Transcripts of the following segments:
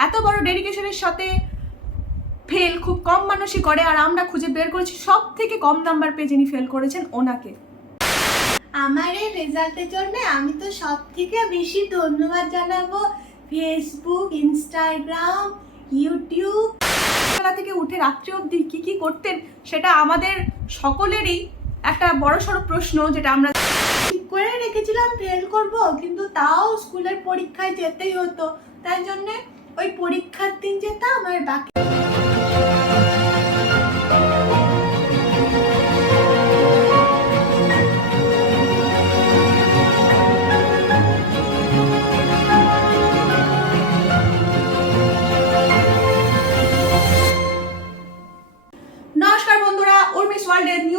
এত বড় ডেডিকেশনের সাথে ফেল খুব কম মানুষই করে আর আমরা খুঁজে বের করেছি সব থেকে কম নাম্বার পেয়ে যিনি ফেল করেছেন ওনাকে। আমার এই রেজাল্টের জন্য আমি তো সব থেকে বেশি ধন্যবাদ জানাব ফেসবুক ইনস্টাগ্রাম ইউটিউব বেলা থেকে উঠে রাত্রি অবধি কি কি করতেন সেটা আমাদের সকলেরই একটা বড়সড় প্রশ্ন যেটা আমরা ঠিক করে রেখেছিলাম ফেল করব কিন্তু তাও স্কুলের পরীক্ষায় যেতেই হতো তাই জন্যে ওই পরীক্ষার দিন যেতাম আর বাকি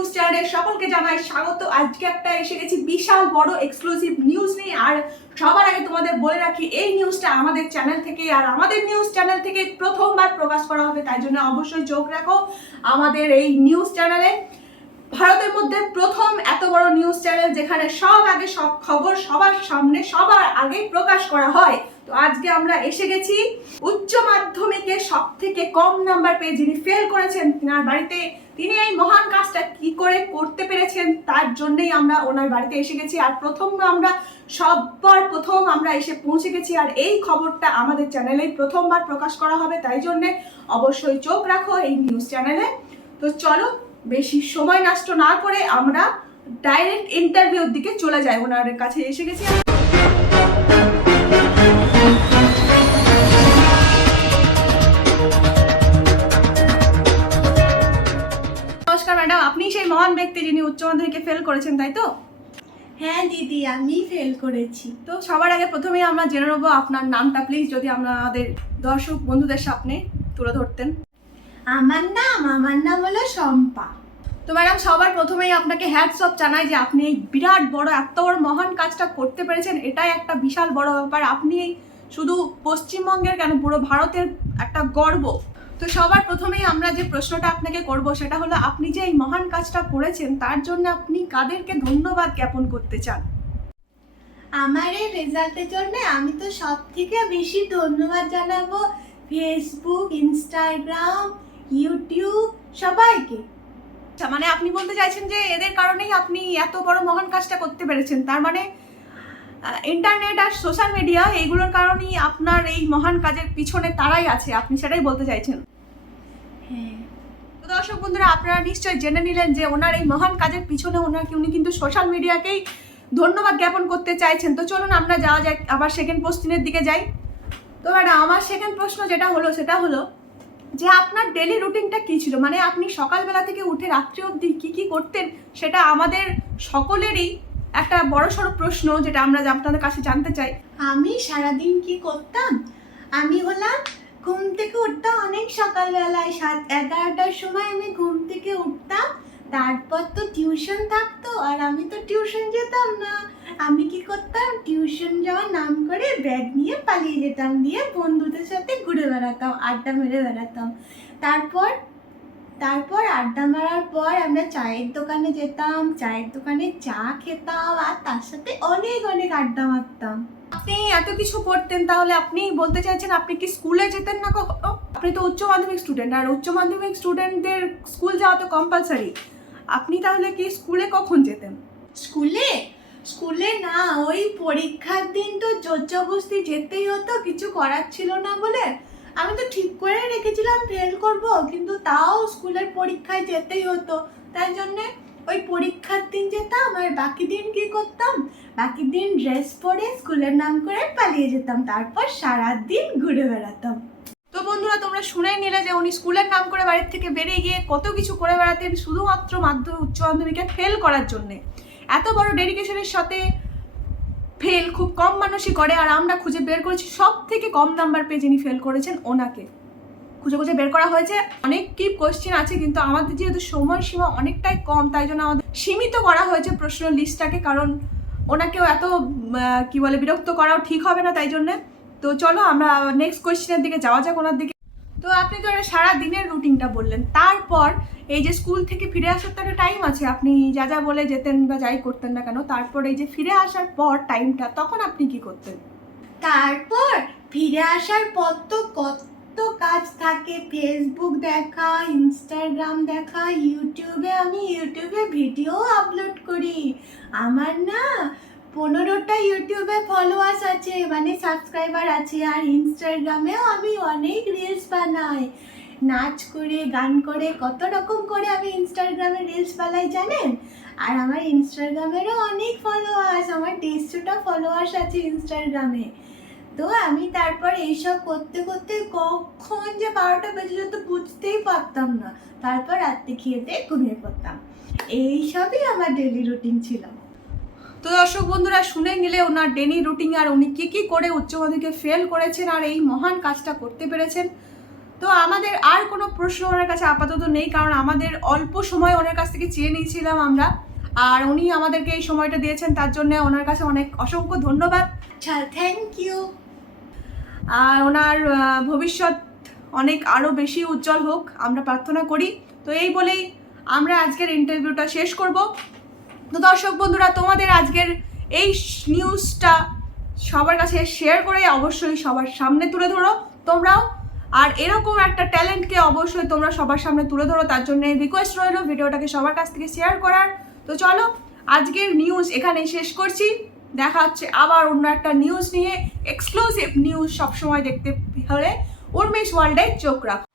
নিউজ চ্যানেলে সকলকে জানাই স্বাগত। আজকে একটা এসে গেছি বিশাল বড় এক্সক্লুসিভ নিউজ নিয়ে। আর সবার আগে তোমাদের বলে রাখি, এই নিউজটা আমাদের চ্যানেল থেকে আর আমাদের নিউজ চ্যানেল থেকে প্রথমবার প্রকাশ করা হবে। তাই জন্য অবশ্যই চোখ রাখো আমাদের এই নিউজ চ্যানেলে ভারতের মধ্যে প্রথম এত বড় নিউজ চ্যানেল যেখানে সব আগে সব খবর সবার সামনে, সবার আগে প্রকাশ করা হয়। তো আজকে আমরা এসে গেছি। উচ্চ মাধ্যমিকে সব থেকে কম নাম্বার পেয়ে যিনি ফেল করেছেন, তিনার বাড়িতে তিনি এই মহান কাজটা কি করে করতে পেরেছেন, তার জন্যই আমরা ওনার বাড়িতে এসে গেছি। আর প্রথম আমরা, সববার প্রথম আমরা এসে পৌঁছে গেছি আর এই খবরটা আমাদের চ্যানেলেই প্রথমবার প্রকাশ করা হবে, তাই জন্যে অবশ্যই চোখ রাখো এই নিউজ চ্যানেলে তো চলো, বেশি সময় নষ্ট না করে আমরা ডাইরেক্ট ইন্টারভিউর দিকে চলে যাই। ওনার কাছে এসে গেছি। ফেল করেছেন তাই তো? হ্যাঁ দিদি আমি ফেল করেছি। তো সবার আগে প্রথমেই আমরা জেনে নেব আপনার নামটা প্লিজ যদি আমাদের দর্শক বন্ধুদের সামনে তুলে ধরতেন। আমার নাম আমার নাম হলো শম্পা। তো ম্যাডাম সবার প্রথমেই আপনাকে হ্যাটস অফ জানাই যে আপনি এই বিরাট বড় এত বড় মহান কাজটা করতে পেরেছেন। এটাই একটা বিশাল বড় ব্যাপার। আপনি শুধু পশ্চিমবঙ্গের কেন পুরো ভারতের একটা গর্ব। তো সবার প্রথমেই আমরা যে প্রশ্নটা আপনাকে করব সেটা হলো আপনি যে এই মহান কাজটা করেছেন তার জন্য আপনি কাদেরকে ধন্যবাদ জ্ঞাপন করতে চান? আমার এই রেজাল্টের জন্য আমি তো সব থেকে বেশি ধন্যবাদ জানাব ফেসবুক ইনস্টাগ্রাম ইউটিউব সবাইকে। আচ্ছা মানে আপনি বলতে চাইছেন যে এদের কারণেই আপনি এত বড় মহান কাজটা করতে পেরেছেন তার মানে ইন্টারনেট আর সোশ্যাল মিডিয়া এইগুলোর কারণেই আপনার এই মহান কাজের পিছনে তারাই আছে আপনি সেটাই বলতে চাইছেন? দর্শক বন্ধুরা আপনারা নিশ্চয়ই জেনে নিলেন যে ওনার এই মহান কাজের পিছনে ওনার উনি কিন্তু সোশ্যাল মিডিয়াকেই ধন্যবাদ জ্ঞাপন করতে চাইছেন। তো চলুন আমরা যাওয়া যাক আবার সেকেন্ড কোশ্চিনের দিকে যাই। তো ম্যাডাম আমার সেকেন্ড প্রশ্ন যেটা হলো সেটা হলো যে আপনার ডেলি রুটিনটা কী ছিল? মানে আপনি সকালবেলা থেকে উঠে রাত্রি অবধি কী কী করতেন সেটা আমাদের সকলেরই একটা বড়সড় প্রশ্ন যেটা আমরা আপনাদের কাছে জানতে চাই। আমি সারাদিন কি করতাম? আমি হলাম ঘুম থেকে উঠতাম অনেক সকালবেলায়, সাত এগারোটার সময় আমি ঘুম থেকে উঠতাম। তারপর তো টিউশন থাকতো আর আমি তো টিউশন যেতাম না। আমি কি করতাম? টিউশন যাওয়ার নাম করে ব্যাগ নিয়ে পালিয়ে যেতাম, দিয়ে বন্ধুদের সাথে ঘুরে বেড়াতাম, আড্ডা মেরে বেড়াতাম। তারপর তারপর আড্ডা মারার পর আমরা চায়ের দোকানে যেতাম চায়ের দোকানে চা খেতাম আর তার সাথে অনেক অনেক আড্ডা মারতাম। আপনি এত কিছু করতেন তাহলে আপনি বলতে চাইছেন আপনি কি স্কুলে যেতেন না কখনো? আপনি তো উচ্চ মাধ্যমিক স্টুডেন্ট আর উচ্চ মাধ্যমিক স্টুডেন্টদের স্কুল যাওয়া তো কম্পালসারি আপনি তাহলে কি স্কুলে কখন যেতেন? স্কুলে? স্কুলে না ওই পরীক্ষার দিন তো জোর জবস্তি যেতেই হতো কিছু করার ছিল না বলে আমি তো ঠিক করে রেখেছিলাম ফেল করব, কিন্তু তাও স্কুলের পরীক্ষায় যেতেই হতো। তাই জন্যে ওই পরীক্ষার দিন যেতাম আর বাকি দিন কি করতাম? বাকি দিন ড্রেস পরে স্কুলের নাম করে পালিয়ে যেতাম, তারপর সারা দিন ঘুরে বেড়াতাম। তো বন্ধুরা, তোমরা শুনেই নিলে যে উনি স্কুলের নাম করে বাড়ির থেকে বেরিয়ে গিয়ে কত কিছু করে বেড়াতেন, শুধুমাত্র মাধ্যমিক, উচ্চ মাধ্যমিকে ফেল করার জন্যে। এত বড় ডেডিকেশনের সাথে ফেল খুব কম মানুষই করে, আর আমরা খুঁজে বের করেছি সব থেকে কম নাম্বার পেয়ে যিনি ফেল করেছেন ওনাকে। খুঁজে খুঁজে বের করা হয়েছে, অনেক কি কোশ্চেন আছে, কিন্তু আমাদের যেহেতু সময়সীমা অনেকটাই কম, তাই জন্য আমাদের সীমিত করা হয়েছে প্রশ্ন লিস্টটাকে, কারণ ওনাকেও এত কি বলে, বিরক্ত করাও ঠিক হবে না, তাই জন্যে। তো চলো আমরা নেক্সট কোয়েশ্চেনের দিকে যাওয়া যাক, ওনার দিকে তো আপনি তো একটা সারা দিনের রুটিনটা বললেন। তারপর এই যে স্কুল থেকে ফিরে আসার তো একটা টাইম আছে, আপনি যা যা বলে যেতেন বা যাই করতেন না কেন, তারপর এই যে ফিরে আসার পর টাইমটা তখন আপনি কি করতেন? তারপর ফিরে আসার পর তো কত কাজ থাকে ফেসবুক দেখা ইনস্টাগ্রাম দেখা ইউটিউবে আমি ইউটিউবে ভিডিও আপলোড করি। আমার না পনেরোটা ইউটিউবে ফলোয়ার্স আছে মানে সাবস্ক্রাইবার আছে, আর ইনস্টাগ্রামেও আমি অনেক রিলস বানাই। নাচ করে, গান করে, কত রকম করে আমি ইনস্টাগ্রামে রিলস বানাই, জানেন? আর আমার ইনস্টাগ্রামেরও অনেক ফলোয়ার্স আমার দেড়শোটা ফলোয়ার্স আছে ইনস্টাগ্রামে। তো আমি তারপর এইসব করতে করতে কখন যে বারোটা বেজে যেত বুঝতেই পারতাম না। তারপর রাত্রে খেয়ে দিয়ে ঘুমিয়ে পড়তাম। এইসবই আমার ডেলি রুটিন ছিল। তো দর্শক বন্ধুরা শুনে নিলে ওনার ডেনি রুটিন আর উনি কি কি করে উচ্চ মাধ্যমিকে ফেল করেছেন আর এই মহান কাজটা করতে পেরেছেন। তো আমাদের আর কোনো প্রশ্ন ওনার কাছে আপাতত নেই কারণ আমাদের অল্প সময় ওনার কাছ থেকে চেয়ে নিয়েছিলাম আমরা। আর উনি আমাদেরকে এই সময়টা দিয়েছেন তার জন্য ওনার কাছে অনেক অসংখ্য ধন্যবাদ। আচ্ছা থ্যাংক ইউ আর ওনার ভবিষ্যৎ অনেক আরও বেশি উজ্জ্বল হোক আমরা প্রার্থনা করি। তো এই বলেই আমরা আজকের ইন্টারভিউটা শেষ করব। তো দর্শক বন্ধুরা, তোমাদের আজকের এই নিউজটা সবার কাছে শেয়ার করে অবশ্যই সবার সামনে তুলে ধরো, তোমরাও। আর এরকম একটা ট্যালেন্টকে অবশ্যই তোমরা সবার সামনে তুলে ধরো, তার জন্য রিকোয়েস্ট রইল ভিডিওটাকে সবার কাছ থেকে শেয়ার করার। তো চলো, আজকের নিউজ এখানেই শেষ করছি। দেখা হচ্ছে আবার অন্য একটা নিউজ নিয়ে এক্সক্লুসিভ নিউজ সবসময় দেখতে হলে উর্মেশ ওয়ার্ল্ডে চোখ রাখো।